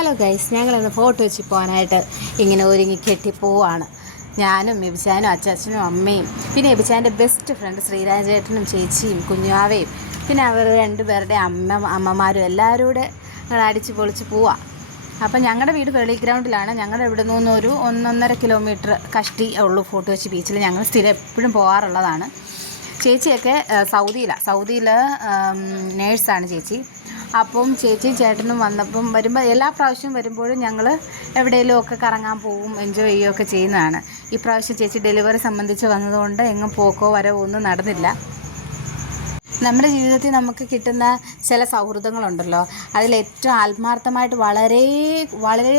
Hello guys ഞങ്ങളിന്ന് photo വെച്ച് പോകാനായിട്ട് ഇങ്ങനെ ഒരുങ്ങി കെട്ടി പോവാണ്. ഞാനും എബിചാനും അച്ചാച്ചനും അമ്മയും പിന്നെ എബിചാന്റെ ബെസ്റ്റ് ഫ്രണ്ട് ശ്രീരാജേട്ടനും ചേച്ചിയും കുഞ്ഞാവയും പിന്നെ അവർ രണ്ടുപേരുടെ അമ്മ അമ്മമാരും എല്ലാവരും കൂടെ അടിച്ച് പൊളിച്ച് പോവാം. അപ്പം ഞങ്ങളുടെ വീട് വെളി ഗ്രൗണ്ടിലാണ്. ഞങ്ങളുടെ ഇവിടെ നിന്ന് ഒരു ഒന്നൊന്നര കിലോമീറ്റർ കഷ്ടി ഉള്ളൂ ഫോട്ടോ വെച്ച് ബീച്ചിൽ ഞങ്ങൾ സ്ഥിരം എപ്പോഴും പോകാറുള്ളതാണ് ചേച്ചിയൊക്കെ സൗദിയിലാണ് സൗദിയിൽ നേഴ്സാണ് ചേച്ചി. അപ്പം ചേച്ചിയും ചേട്ടനും വന്നപ്പം വരുമ്പോൾ എല്ലാ പ്രാവശ്യവും വരുമ്പോഴും ഞങ്ങൾ എവിടെയെങ്കിലും ഒക്കെ കറങ്ങാൻ പോവും എൻജോയ് ചെയ്യുകയൊക്കെ ചെയ്യുന്നതാണ്. ഈ പ്രാവശ്യം ചേച്ചി ഡെലിവറി സംബന്ധിച്ച് വന്നതുകൊണ്ട് എങ്ങും പോക്കോ വരവോ ഒന്നും നടന്നില്ല. നമ്മുടെ ജീവിതത്തിൽ നമുക്ക് കിട്ടുന്ന ചില സൗഹൃദങ്ങളുണ്ടല്ലോ. അതിലേറ്റവും ആത്മാർത്ഥമായിട്ട് വളരെ വളരെ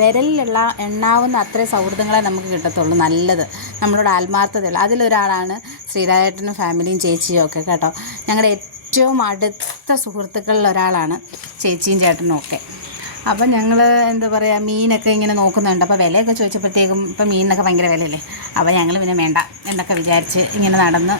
വിരലിലുള്ള എണ്ണാവുന്ന അത്രയും സൗഹൃദങ്ങളെ നമുക്ക് കിട്ടത്തുള്ളൂ നല്ലത്. നമ്മളോട് ആത്മാർത്ഥതയുള്ള. അതിലൊരാളാണ് ശ്രീരാജേട്ടനും ഫാമിലിയും ചേച്ചിയും ഒക്കെ കേട്ടോ. ഞങ്ങളുടെ ഏറ്റവും അടുത്ത സുഹൃത്തുക്കളിൽ ഒരാളാണ് ചേച്ചിയും ചേട്ടനും ഒക്കെ. അപ്പം ഞങ്ങൾ എന്താ പറയുക മീനൊക്കെ ഇങ്ങനെ നോക്കുന്നുണ്ട്. അപ്പോൾ വിലയൊക്കെ ചോദിച്ചപ്പോഴത്തേക്കും ഇപ്പം മീനിനൊക്കെ ഭയങ്കര വിലയല്ലേ? അപ്പോൾ ഞങ്ങൾ പിന്നെ വേണ്ട എന്നൊക്കെ വിചാരിച്ച് ഇങ്ങനെ നടന്ന്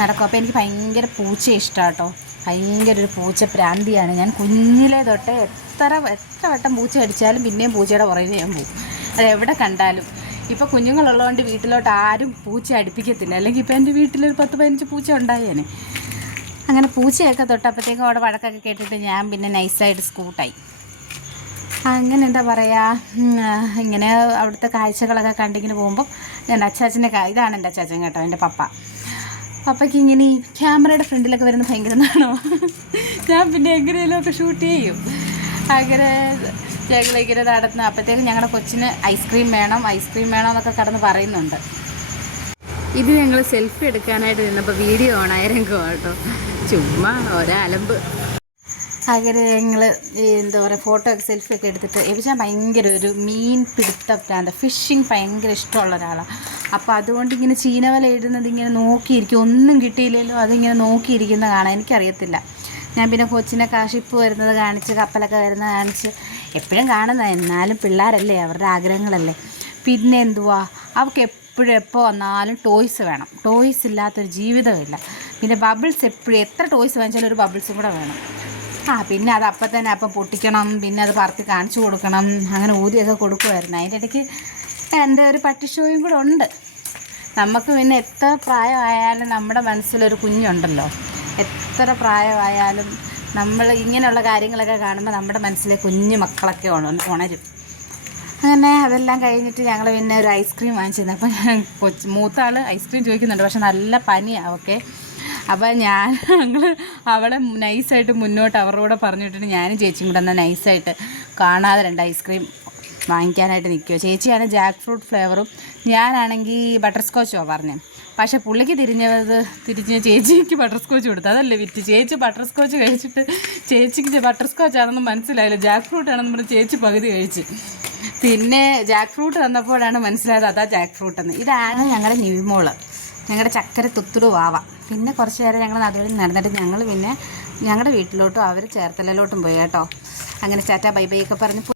നടക്കും. അപ്പോൾ എനിക്ക് ഭയങ്കര പൂച്ച ഇഷ്ടമാണ് കേട്ടോ ഭയങ്കര ഒരു പൂച്ച പ്രാന്തിയാണ് ഞാൻ കുഞ്ഞിലേ തൊട്ടേ എത്ര എത്ര വട്ടം പൂച്ച അടിച്ചാലും പിന്നെയും പൂച്ചയുടെ പുറകെ ഞാൻ പോകും. അത് എവിടെ കണ്ടാലും. ഇപ്പോൾ കുഞ്ഞുങ്ങളുള്ളതുകൊണ്ട് വീട്ടിലോട്ട് ആരും പൂച്ച അടുപ്പിക്കത്തില്ല. അല്ലെങ്കിൽ ഇപ്പോൾ എന്റെ വീട്ടിലൊരു പത്ത് പതിനഞ്ച് പൂച്ച ഉണ്ടായേനെ. അങ്ങനെ പൂച്ചയൊക്കെ തൊട്ടപ്പോഴത്തേക്കും അവിടെ വഴക്കൊക്കെ കേട്ടിട്ട് ഞാൻ പിന്നെ നൈസായിട്ട് സ്കൂട്ടായി. അങ്ങനെ എന്താ പറയുക ഇങ്ങനെ അവിടുത്തെ കാഴ്ചകളൊക്കെ കണ്ടിങ്ങനെ പോകുമ്പോൾ എന്റെ അച്ചാച്ചന്റെ ഇതാണ് എന്റെ അച്ചാച്ചൻ കേട്ടോ എന്റെ പപ്പ. പപ്പയ്ക്ക് ഇങ്ങനെ ഈ ക്യാമറയുടെ ഫ്രണ്ടിലൊക്കെ വരുന്ന ഭയങ്കര നാണോ ഞാൻ പിന്നെ എങ്ങനെയെങ്കിലും ഒക്കെ ഷൂട്ട് ചെയ്യും. അങ്ങനെ ഞങ്ങളിങ്ങനെ നടന്ന് അപ്പോഴത്തേക്കും ഞങ്ങളുടെ കൊച്ചിന് ഐസ്ക്രീം വേണം ഐസ്ക്രീം വേണം എന്നൊക്കെ കടന്ന് പറയുന്നുണ്ട്. ഇത് ഞങ്ങൾ സെൽഫി എടുക്കാനായിട്ട് നിന്നപ്പോൾ വീഡിയോ ഓണായിരം കേട്ടോ. ചുമ്മാ ഒരലമ്പ്. അങ്ങനെ ഞങ്ങൾ എന്താ പറയുക ഫോട്ടോ ഒക്കെ സെൽഫി ഒക്കെ എടുത്തിട്ട് എബിച്ചാൻ ഭയങ്കര ഒരു മീൻ പിടുത്ത പ്രാന്ത ഫിഷിങ് ഭയങ്കര ഇഷ്ടമുള്ള ഒരാളാണ് അപ്പോൾ അതുകൊണ്ട് ഇങ്ങനെ ചീനവല ഇടുന്നത് ഇങ്ങനെ നോക്കിയിരിക്കും. ഒന്നും കിട്ടിയില്ലല്ലോ അതിങ്ങനെ നോക്കിയിരിക്കുന്ന കാണാൻ എനിക്കറിയത്തില്ല. ഞാൻ പിന്നെ കൊച്ചിനെ കാശിപ്പ് വരുന്നത് കാണിച്ച് കപ്പലൊക്കെ വരുന്നത് കാണിച്ച് എപ്പോഴും കാണുന്നത്. എന്നാലും പിള്ളേരല്ലേ അവരുടെ ആഗ്രഹങ്ങളല്ലേ. പിന്നെ എന്തുവാ? അവർക്ക് എപ്പോഴും എപ്പോൾ വന്നാലും ടോയ്സ് വേണം. ടോയ്സ് ഇല്ലാത്തൊരു ജീവിതമില്ല പിന്നെ ബബിൾസ് എപ്പോഴും എത്ര ടോയ്സ് വാങ്ങിച്ചാലും ഒരു ബബിൾസും കൂടെ വേണം. ആ പിന്നെ അത് അപ്പം തന്നെ അപ്പം പൊട്ടിക്കണം പിന്നെ അത് പറത്തി കാണിച്ചു കൊടുക്കണം അങ്ങനെ ഊതിയൊക്കെ കൊടുക്കുമായിരുന്നു അതിന്റെ ഇടയ്ക്ക് എന്റെ ഒരു പട്ടിഷോയും കൂടെ ഉണ്ട്. നമുക്ക് പിന്നെ എത്ര പ്രായമായാലും നമ്മുടെ മനസ്സിലൊരു കുഞ്ഞുണ്ടല്ലോ. എത്ര പ്രായമായാലും നമ്മൾ ഇങ്ങനെയുള്ള കാര്യങ്ങളൊക്കെ കാണുമ്പോൾ നമ്മുടെ മനസ്സിലെ കുഞ്ഞു മക്കളൊക്കെ ഉണ- ഉണരും. അങ്ങനെ അതെല്ലാം കഴിഞ്ഞിട്ട് ഞങ്ങൾ പിന്നെ ഒരു ഐസ്ക്രീം വാങ്ങിച്ചിരുന്നു. അപ്പം ഞാൻ കൊച്ച് മൂത്ത ആൾ ഐസ്ക്രീം ചോദിക്കുന്നുണ്ട്. പക്ഷെ നല്ല പനിയാണ് ഓക്കെ അപ്പോൾ ഞാൻ ഞങ്ങൾ അവളെ നൈസായിട്ട് മുന്നോട്ട് അവരുടെ കൂടെ പറഞ്ഞിട്ടുണ്ട് ഞാനും ചേച്ചിയും കൂടെ നൈസായിട്ട് കാണാതെ രണ്ട് ഐസ്ക്രീം വാങ്ങിക്കാനായിട്ട് നിൽക്കുമോ ചേച്ചിയാണ് ജാക്ക് ഫ്രൂട്ട് ഫ്ലേവറും ഞാനാണെങ്കിൽ ബട്ടർ സ്കോച്ചോ പറഞ്ഞത് പക്ഷേ പുള്ളിക്ക് തിരിഞ്ഞത് തിരിഞ്ഞ് ചേച്ചിക്ക് ബട്ടർ സ്കോച്ച് കൊടുത്തു. അതല്ലേ വിറ്റ്? ചേച്ചി ബട്ടർ സ്കോച്ച് കഴിച്ചിട്ട് ചേച്ചിക്ക് ബട്ടർ സ്കോച്ച് ആണെന്ന് മനസ്സിലായില്ല. ജാക്ക് ഫ്രൂട്ട് ആണെന്ന് പറഞ്ഞ് ചേച്ചി പകുതി കഴിച്ച്. പിന്നെ ജാക്ക് ഫ്രൂട്ട് തന്നപ്പോഴാണ് മനസ്സിലായത് അതാ ജാക്ക് ഫ്രൂട്ട് എന്ന്. ഇതാണ് ഞങ്ങളുടെ നിവിമോൾ. ഞങ്ങളുടെ ചക്കര തുത്തുടു വാവ. പിന്നെ കുറച്ച് നേരം ഞങ്ങൾ നടുവിൽ നടന്നിട്ട് ഞങ്ങൾ പിന്നെ ഞങ്ങളുടെ വീട്ടിലോട്ടും അവർ ചേർത്തലയിലോട്ടും പോയി കേട്ടോ. അങ്ങനെ ചാറ്റ ബൈ ബൈ ഒക്കെ പറഞ്ഞ്